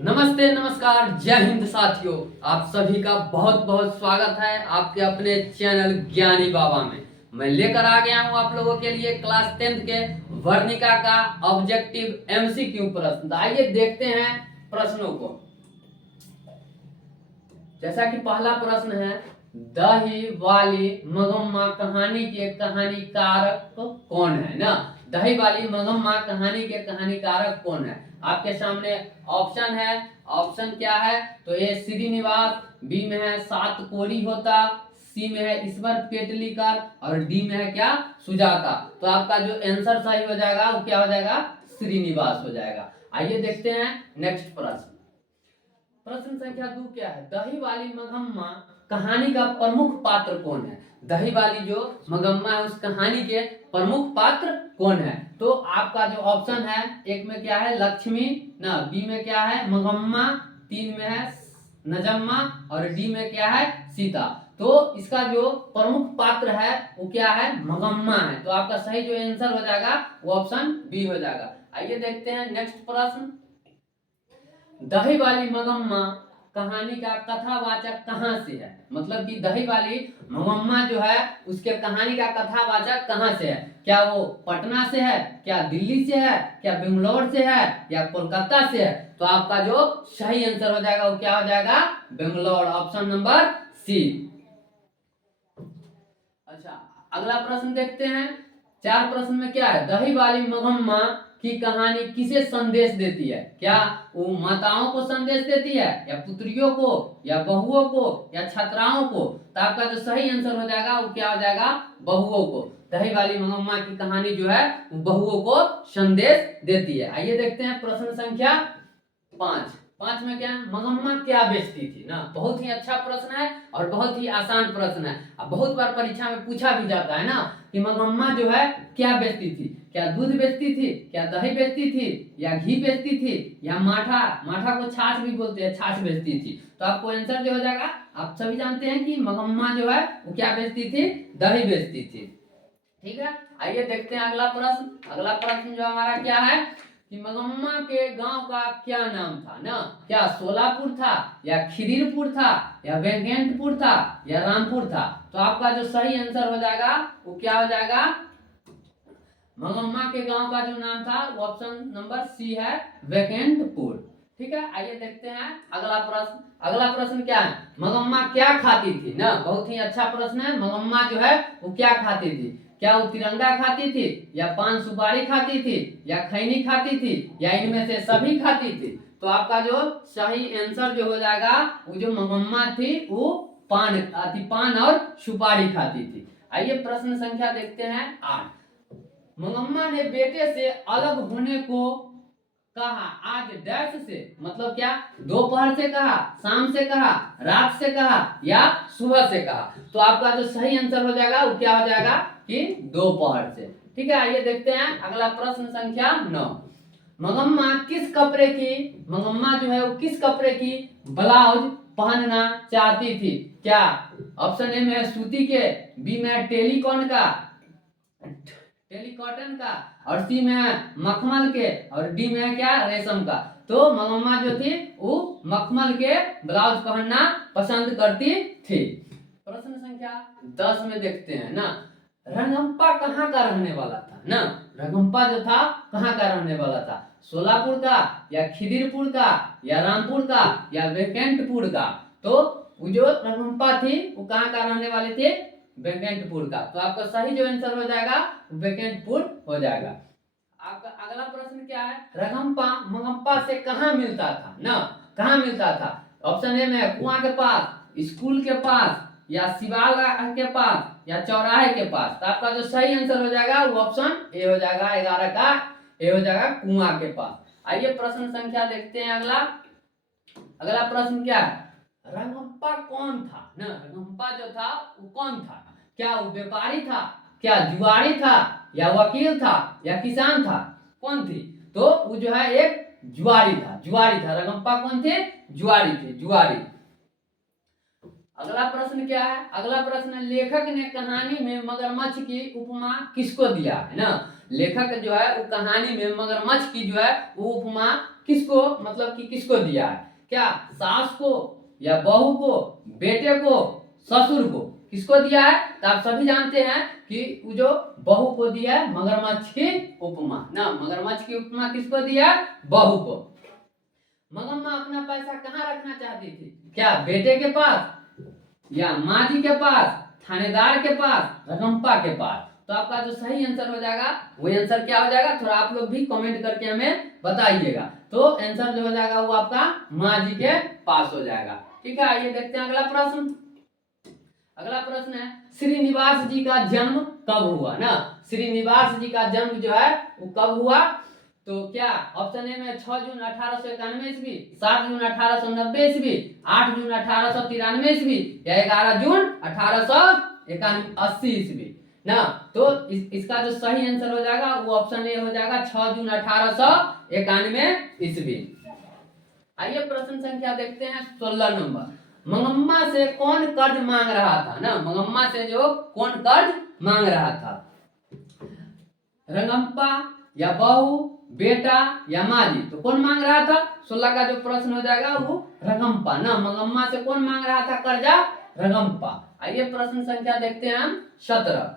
नमस्ते नमस्कार जय हिंद साथियों। आप सभी का बहुत बहुत स्वागत है आपके अपने चैनल ज्ञानी बाबा में। मैं लेकर आ गया हूं आप लोगों के लिए क्लास 10th के वर्णिका का ऑब्जेक्टिव एमसीक्यू प्रश्न। आइए देखते हैं प्रश्नों को। जैसा कि पहला प्रश्न है, दही वाली मगम्मा कहानी के कहानीकारक कौन है ना। दही वाली मगम्मा कहानी के कहानीकारक कौन है। आपके सामने ऑप्शन है। ऑप्शन क्या है तो ए श्रीनिवास, बी में है सात कोरी होता, सी में है ईश्वर पेटलीकर और डी में है क्या सुजाता। तो आपका जो आंसर सही हो जाएगा वो क्या हो जाएगा श्रीनिवास हो जाएगा। आइए देखते हैं नेक्स्ट प्रश्न। प्रश्न संख्या 2 क्या है, दही वाली मगम्मा कहानी का प्रमुख पात्र कौन है। दही वाली जो मगम्मा है उस कहानी के प्रमुख पात्र कौन है। तो आपका जो ऑप्शन है, एक में क्या है लक्ष्मी ना, बी में क्या है मगम्मा, तीन में है नजम्मा और डी में क्या है सीता। तो इसका जो प्रमुख पात्र है वो क्या है मगम्मा है। तो आपका सही जो आंसर हो जाएगा वो ऑप्शन बी हो जाएगा। आइए देखते हैं नेक्स्ट प्रश्न। दही वाली मगम्मा कहानी का कथावाचक कहां से है। मतलब कि दही वाली मगम्मा जो है उसके कहानी का कथावाचक कहां से है। क्या वो पटना से है, क्या दिल्ली से है, क्या बेंगलोर से है या कोलकाता से है। तो आपका जो सही आंसर हो जाएगा वो क्या हो जाएगा बेंगलोर, ऑप्शन नंबर सी। अच्छा, अगला प्रश्न देखते हैं। 4 प्रश्न में क्या है, दही वाली मगम्मा की कहानी किसे संदेश देती है। क्या वो माताओं को संदेश देती है या पुत्रियों को या बहुओं को या छात्राओं को। तो आपका जो सही आंसर हो जाएगा वो क्या हो जाएगा बहुओं को। दही वाली मगम्मा की कहानी जो है वो बहुओं को संदेश देती है। आइए देखते हैं प्रश्न संख्या 5। 5 में क्या है, मगम्मा क्या बेचती थी ना। बहुत ही अच्छा प्रश्न है और बहुत ही आसान प्रश्न है। अब बहुत बार परीक्षा में पूछा भी जाता है ना कि मगम्मा जो है क्या बेचती थी। क्या दूध बेचती थी, क्या दही बेचती थी या घी बेचती थी या माठा, माठा को छाछ भी बोलते हैं, छाछ बेचती थी। तो आपको आंसर जो हो जाएगा, आप सभी जानते हैं कि मगम्मा जो है वो क्या बेचती थी, दही बेचती थी। ठीक है, आइए देखते हैं अगला प्रश्न। अगला प्रश्न जो हमारा क्या है कि मगम्मा के गांव का क्या नाम था ना। क्या सोलापुर था या खिदिरपुर था या वेंकटपुर था या रामपुर था। तो आपका जो सही आंसर हो जाएगा वो क्या हो जाएगा, मगम्मा के गांव का जो नाम था वो ऑप्शन नंबर सी है वेकेंटपुर। ठीक है, आइए देखते हैं अगला प्रश्न। अगला प्रश्न क्या है, मगम्मा क्या खाती थी ना। बहुत ही अच्छा प्रश्न है। मगम्मा जो है वो क्या खाती थी। क्या वो तिरंगा खाती थी या पान सुपारी खाती थी या खैनी खाती थी या इनमें से सभी खाती थी। तो आपका जो सही आंसर जो हो जाएगा वो जो मगम्मा थी वो पान और सुपारी खाती थी। आइए प्रश्न संख्या देखते हैं 8। मगम्मा ने बेटे से अलग होने को कहा आज डैश से। मतलब क्या दोपहर से कहा, शाम से कहा, रात से कहा या सुबह से कहा। तो आपका जो सही आंसर हो जाएगा वो क्या हो जाएगा कि दोपहर से। ठीक है, आइए देखते हैं अगला प्रश्न संख्या 9। मगम्मा किस कपड़े की, मगम्मा जो है वो किस कपड़े की ब्लाउज पहनना चाहती थी। क्या ऑप्शन ए में है सूती के, बी में है टेलीकॉन का, टेलीकॉटन का और सी में है मखमल के और डी में है क्या रेशम का। तो मगम्मा जो थी वो मखमल के ब्लाउज पहनना पसंद करती थी। प्रश्न संख्या 10 में देखते हैं ना, रंगम्पा कहाँ का रहने वाला था ना। रंगम्पा जो था कहाँ का रहने वाला था, सोलापुर का या खिदिरपुर का या रामपुर का या वेकेंटपुर का। तो वो जो रंगम्पा थी वो कहाँ का रहने वाले थे, वेकेंटपुर का। तो आपका सही जो आंसर हो जाएगा वेकेंटपुर हो जाएगा। आपका अगला प्रश्न क्या है, रंगम्पा मगम्पा से कहाँ मिलता था ना। कहाँ मिलता था, ऑप्शन ए में कुआं के पास, स्कूल के पास या शिवालय के पास या चौराहे के पास। तो आपका जो सही आंसर हो जाएगा वो ऑप्शन ए हो जाएगा, 11 का ए हो जाएगा कुआं के पास। आइए प्रश्न संख्या देखते हैं अगला। अगला प्रश्न क्या है, रंगम्पा कौन था ना। रंगम्पा जो था वो कौन था। क्या वो व्यापारी था, क्या जुआरी था या वकील था या किसान था, कौन थी। तो वो जो है एक जुआरी था, जुआरी था। रंगम्पा कौन थे, जुआरी थे, जुआरी। अगला प्रश्न क्या है, अगला प्रश्न लेखक ने कहानी में मगरमच्छ की उपमा किसको दिया है ना। लेखक जो है वो कहानी में मगरमच्छ की जो है वो उपमा किसको, मतलब कि किसको दिया है, क्या सास को या बहू को, बेटे को, ससुर को, किसको दिया है? तो आप सभी जानते हैं कि वो जो बहू को दिया है मगरमच्छ की उपमा ना, मगरमच्छ की उपमा किसको दिया? बहू को। मगम्मा अपना पैसा कहाँ रखना चाहती थी? क्या बेटे के पास या माँ जी के पास, थानेदार के पास, रकम्पा के पास? तो आपका जो सही आंसर हो जाएगा वो आंसर क्या हो जाएगा, थोड़ा आप लोग भी कमेंट करके हमें बताइएगा। तो आंसर जो हो जाएगा वो आपका माँ जी के पास हो जाएगा। ठीक है, आइए देखते हैं अगला प्रश्न। अगला प्रश्न है श्रीनिवास जी का जन्म कब हुआ ना? श्रीनिवास जी का जन्म जो है वो कब हुआ? तो क्या ऑप्शन ए में 6 जून 1891 ईस्वी, 7 जून 1890 ईस्वी, 8 जून 1893 ईस्वी या 11 जून 1881 ईस्वी ना? तो इसका जो सही आंसर हो जाएगा वो ऑप्शन ए हो जाएगा 6 जून 1891 ईस्वी। आइए प्रश्न संख्या देखते हैं 16 नंबर। मंगम्मा से कौन कर्ज मांग रहा था ना? मंगम्मा से जो कौन कर्ज मांग रहा था? रंगम्पा या बहू, बेटा या माँ जी? तो कौन मांग रहा था? 16 का जो प्रश्न हो जाएगा वो रंगम्पा ना। मंगम्मा से कौन मांग रहा था कर्जा? रंगम्पा। आइए प्रश्न संख्या देखते हैं हम 17।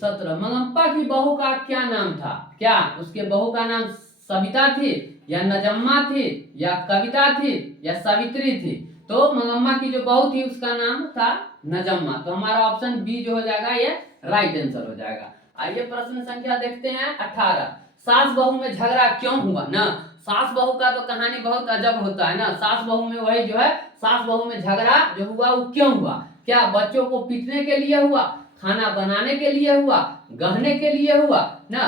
मंगम्पा की बहू का क्या नाम था? क्या उसके बहू का नाम सविता थी या नजम्मा थी या कविता थी या सावित्री थी? तो मंगम्मा की जो बहू थी उसका नाम था नजम्मा। तो हमारा ऑप्शन बी जो हो जाएगा ये राइट आंसर हो जाएगा। आइए प्रश्न संख्या देखते हैं 18। सास बहू में झगड़ा क्यों हुआ ना? सास बहू का तो कहानी बहुत अजब होता है ना। सास बहू में वही जो है, सास बहू में झगड़ा जो हुआ वो क्यों हुआ? क्या बच्चों को पीटने के लिए हुआ, खाना बनाने के लिए हुआ, गहने के लिए हुआ ना,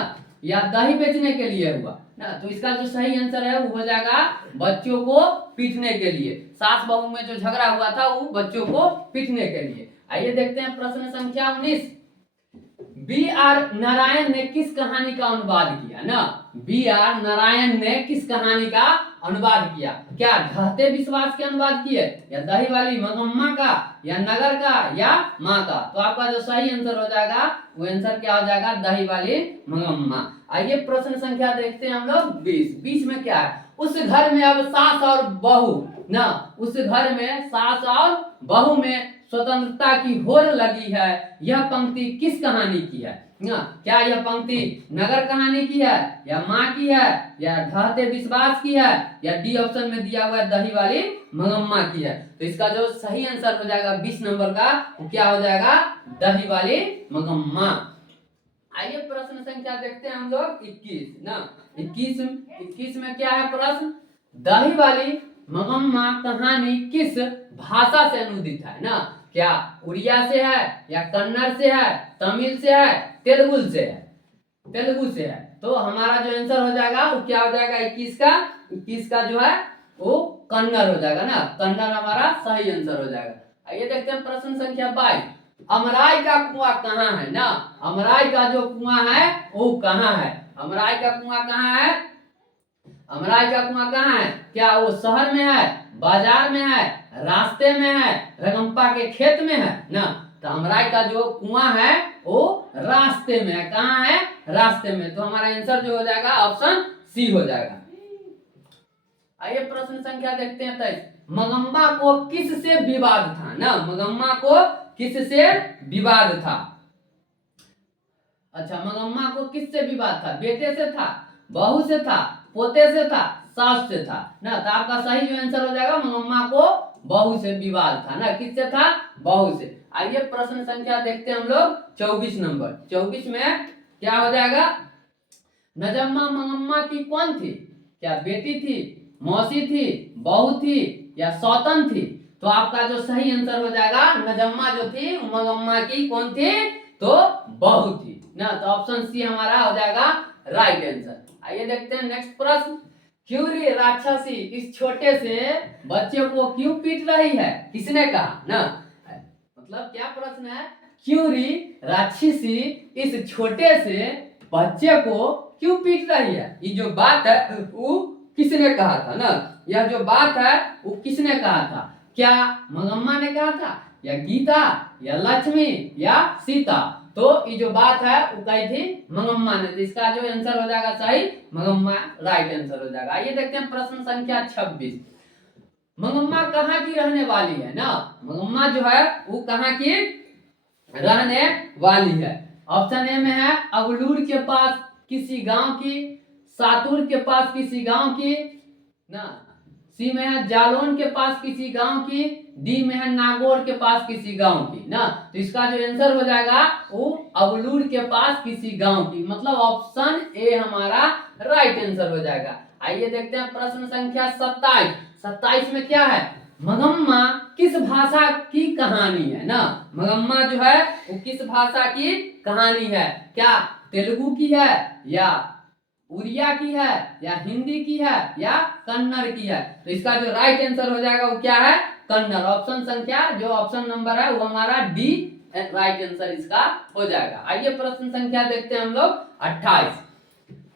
या दही बेचने के लिए हुआ ना? तो इसका जो सही आंसर है वो हो जाएगा बच्चों को पीटने के लिए। सास बहू में जो झगड़ा हुआ था वो बच्चों को पीटने के लिए। आइए देखते हैं प्रश्न संख्या 19। बी आर नारायण ने किस कहानी का अनुवाद किया ना? बी आर नारायण ने किस कहानी का अनुवाद किया? क्या ढहते विश्वास के अनुवाद किए या दही वाली मंगम्मा का या नगर का या माँ का? तो आपका जो सही आंसर हो जाएगा वो आंसर क्या हो जाएगा? दही वाली मंगम्मा। आइए प्रश्न संख्या देखते हैं हम लोग 20। 20 में क्या है? उस घर में अब सास और बहू ना, उस घर में सास और बहू में स्वतंत्रता की होड़ लगी है। यह पंक्ति किस कहानी की है ना? क्या यह पंक्ति नगर कहानी की है या माँ की है या ढहते विश्वास की है या डी ऑप्शन में दिया हुआ है दही वाली मंगम्मा की है? तो इसका जो सही आंसर हो जाएगा 20 नंबर का वो क्या हो जाएगा? दही वाली मंगम्मा। आइए प्रश्न संख्या देखते हैं हम लोग 21 ना। 21 में क्या है प्रश्न? दही वाली मंगम्मा कहानी किस भाषा से अनुदित है ना? क्या उड़िया से है या कन्नड़ से है, तमिल से है, तेलुगु से है? तेलुगु से है। तो हमारा जो आंसर हो जाएगा वो क्या हो जाएगा? 21 का जो है वो कन्नड़ हो जाएगा ना। कन्नड़ हमारा सही आंसर हो जाएगा। आइए देखते हैं प्रश्न संख्या 22। अमराई का कुआं कहाँ है ना? अमराई का जो कुआं है वो कहाँ है? अमराई का कुआं कहाँ है? अमराई का कुआं कहाँ है? क्या वो शहर में है, बाजार में है, रास्ते में है, रंगम्पा के खेत में है ना? तो अमराई का जो कुआं है वो रास्ते में है। कहाँ है? रास्ते में। तो हमारा आंसर जो हो जाएगा ऑप्शन सी हो जाएगा। आइए प्रश्न संख्या देखते हैं 23। मंगम्मा को किससे विवाद था ना? मंगम्मा को किससे विवाद था? अच्छा, मंगम्मा को किससे विवाद था? बेटे से था, बहू से था, पोते से था, सास से था ना? तो आपका सही जो आंसर हो जाएगा मंगम्मा को बहू से विवाद था ना। किससे था? बहू से। आइए प्रश्न संख्या देखते हैं हम लोग 24 नंबर। 24 में क्या हो जाएगा? नजम्मा मंगम्मा की कौन थी? क्या बेटी थी, मौसी थी, बहू थी या सौतन थी? तो आपका जो सही आंसर हो जाएगा नजम्मा जो थी मंगम्मा की कौन थी? तो बहू थी ना। तो ऑप्शन सी हमारा हो जाएगा राइट आंसर। आइए देखते हैं नेक्स्ट प्रश्न। क्यूरी राक्षसी इस छोटे से बच्चे को क्यों पीट रही है? किसने कहा ना? मतलब क्या प्रश्न है? क्यूरी राक्षसी इस छोटे से बच्चे को क्यों पीट रही है? ये जो बात है वो किसने कहा था ना? यह जो बात है वो किसने कहा था? क्या मंगम्मा ने कहा था या गीता या लक्ष्मी या सीता? तो ये जो बात है वो कही थी मंगम्मा ने, तो इसका जो आंसर हो जाएगा सही मंगम्मा राइट आंसर हो जाएगा। आइए देखते हैं प्रश्न संख्या 26। मंगम्मा कहाँ की रहने वाली है ना, मंगम्मा जो है वो कहाँ की रहने वाली है। ऑप्शन ए में है अगलूर के पास किसी गांव की, सातुर के पास किसी गांव की ना, सी में है जालौन के पास किसी गांव की, डी में है नागौर के पास किसी गांव की ना। तो इसका जो आंसर हो जाएगा वो अगलूर के पास किसी गांव की, मतलब ऑप्शन ए हमारा राइट आंसर हो जाएगा। आइए देखते हैं प्रश्न संख्या 27। 27 में क्या है, मंगम्मा किस भाषा की कहानी है ना, मंगम्मा जो है वो किस भाषा की कहानी है, क्या तेलुगु की है या उड़िया की है या हिंदी की है या कन्नड़ की है। तो इसका जो राइट आंसर हो जाएगा वो क्या है, कन्नड़। ऑप्शन संख्या जो ऑप्शन नंबर है वो हमारा डी राइट आंसर इसका हो जाएगा। आइए प्रश्न संख्या देखते हैं हम लोग 28।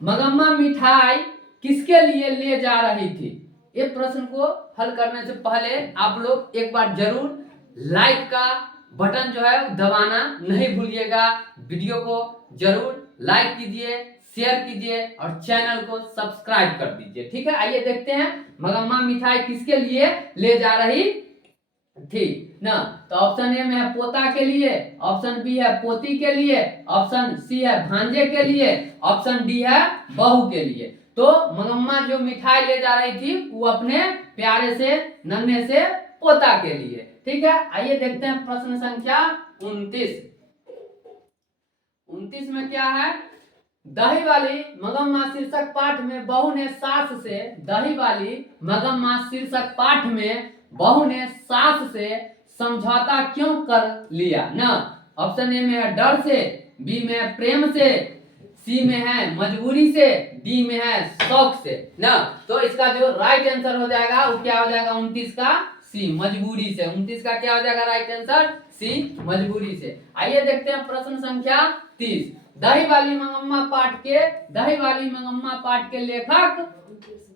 मंगम्मा मिठाई किसके लिए ले जा रही थी। ये प्रश्न को हल करने से पहले आप लोग एक बार जरूर लाइक का बटन जो है दबाना नहीं भूलिएगा। वीडियो को जरूर लाइक कीजिए, शेयर कीजिए और चैनल को सब्सक्राइब कर दीजिए, ठीक है। आइए देखते हैं मंगम्मा मिठाई किसके लिए ले जा रही थी ना। तो ऑप्शन ए में है पोता के लिए, ऑप्शन बी है पोती के लिए, ऑप्शन सी है भांजे के लिए, ऑप्शन डी है बहू के लिए। तो मंगम्मा जो मिठाई ले जा रही थी वो अपने प्यारे से नन्हे से पोता के लिए, ठीक है। आइए देखते हैं प्रश्न संख्या 29। 29 में क्या है, दही वाली मंगम्मा शीर्षक पाठ में बहू ने सास से, दही वाली मंगम्मा शीर्षक पाठ में बहू ने सास से समझौता क्यों कर लिया ना। ऑप्शन ए में है डर से, बी में है प्रेम से, सी में है मजबूरी से, डी में है शौक से ना। तो इसका जो राइट आंसर हो जाएगा वो क्या हो जाएगा 29 का सी मजबूरी से। 29 का क्या हो जाएगा राइट आंसर सी मजबूरी से। आइए देखते हैं प्रश्न संख्या 30। दही वाली मंगम्मा पाठ के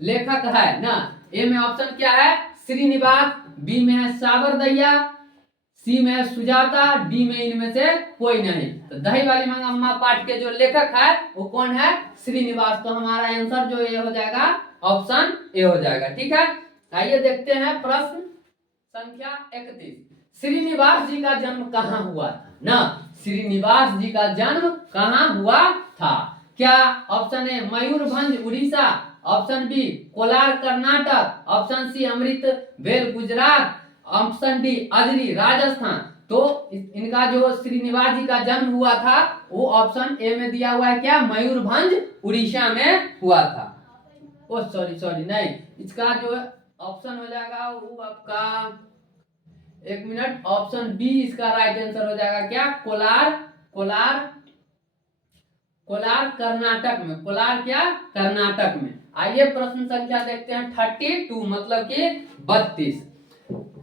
लेखक है ना। ए में ऑप्शन क्या है श्रीनिवास, बी में है साबर दैया, सी में है सुजाता, डी में इनमें से कोई नहीं। तो दही वाली मंगम्मा पाठ के जो लेखक है वो कौन है, श्रीनिवास। तो हमारा आंसर जो ये हो जाएगा ऑप्शन ए हो जाएगा, ठीक है। आइए देखते हैं प्रश्न संख्या 31। श्रीनिवास जी का जन्म कहाँ हुआ था ना, श्रीनिवास जी का जन्म कहाँ हुआ था। क्या option A Mayurbhanj Orissa, option B Kolar Karnataka, option C Amritvel Gujarat, option D Ajari Rajasthan. तो इनका जो श्रीनिवास जी का जन्म हुआ था वो ऑप्शन ए में दिया हुआ है क्या, मयूरभंज उड़ीसा में हुआ था। ओ सॉरी नहीं, इसका जो ऑप्शन हो जाएगा वो आपका, एक मिनट, ऑप्शन बी इसका राइट आंसर हो जाएगा क्या, कोलार कर्नाटक में, कोलार क्या कर्नाटक में। आइए प्रश्न संख्या देखते हैं 32 मतलब कि 32।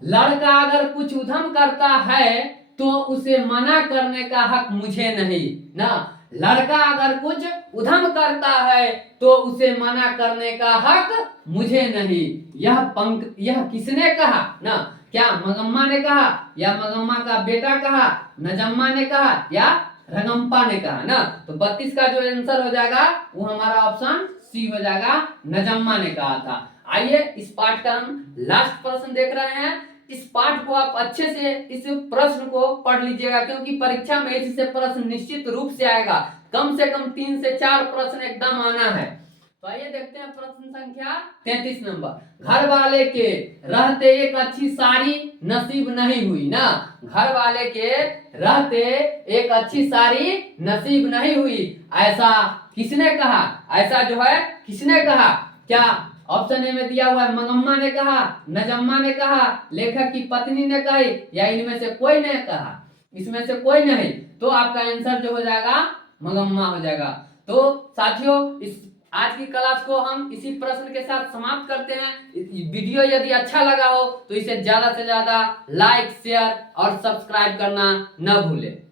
लड़का अगर कुछ उधम करता है तो उसे मना करने का हक मुझे नहीं ना। लड़का अगर कुछ उधम करता है तो उसे मना करने का हक मुझे नहीं। यह किसने कहा ना, क्या मंगम्मा ने कहा या मंगम्मा का बेटा कहा, नजम्मा ने कहा या रंगम्पा ने कहा ना। तो 32 का जो आंसर हो जाएगा वो हमारा ऑप्शन सी हो जाएगा, नजम्मा ने कहा था। आइए इस पाठ का हम लास्ट प्रश्न देख रहे हैं। इस पाठ को आप अच्छे से इस प्रश्न को पढ़ लीजिएगा क्योंकि परीक्षा में इससे प्रश्न निश्चित रूप से आएगा। कम से कम 3 से 4 प्रश्न एकदम आना है। तो आइए देखते हैं प्रश्न संख्या 33 नंबर। घर वाले के रहते एक अच्छी साड़ी नसीब नहीं हुई ना। घर वाले के रहते एक अच्छी साड़ी नसीब नहीं हुई, ऐसा किसने कहा, ऐसा जो है किसने कहा। क्या ऑप्शन ए में दिया हुआ है मंगम्मा ने कहा, नजम्मा ने कहा, लेखक की पत्नी ने कही या इनमें से कोई ने कहा, इसमें से कोई नहीं। तो आपका आंसर जो हो जाएगा मंगम्मा हो जाएगा। तो साथियों इस आज की क्लास को हम इसी प्रश्न के साथ समाप्त करते हैं। वीडियो यदि अच्छा लगा हो तो इसे ज्यादा से ज्यादा लाइक, शेयर और सब्सक्राइब करना न भूलें।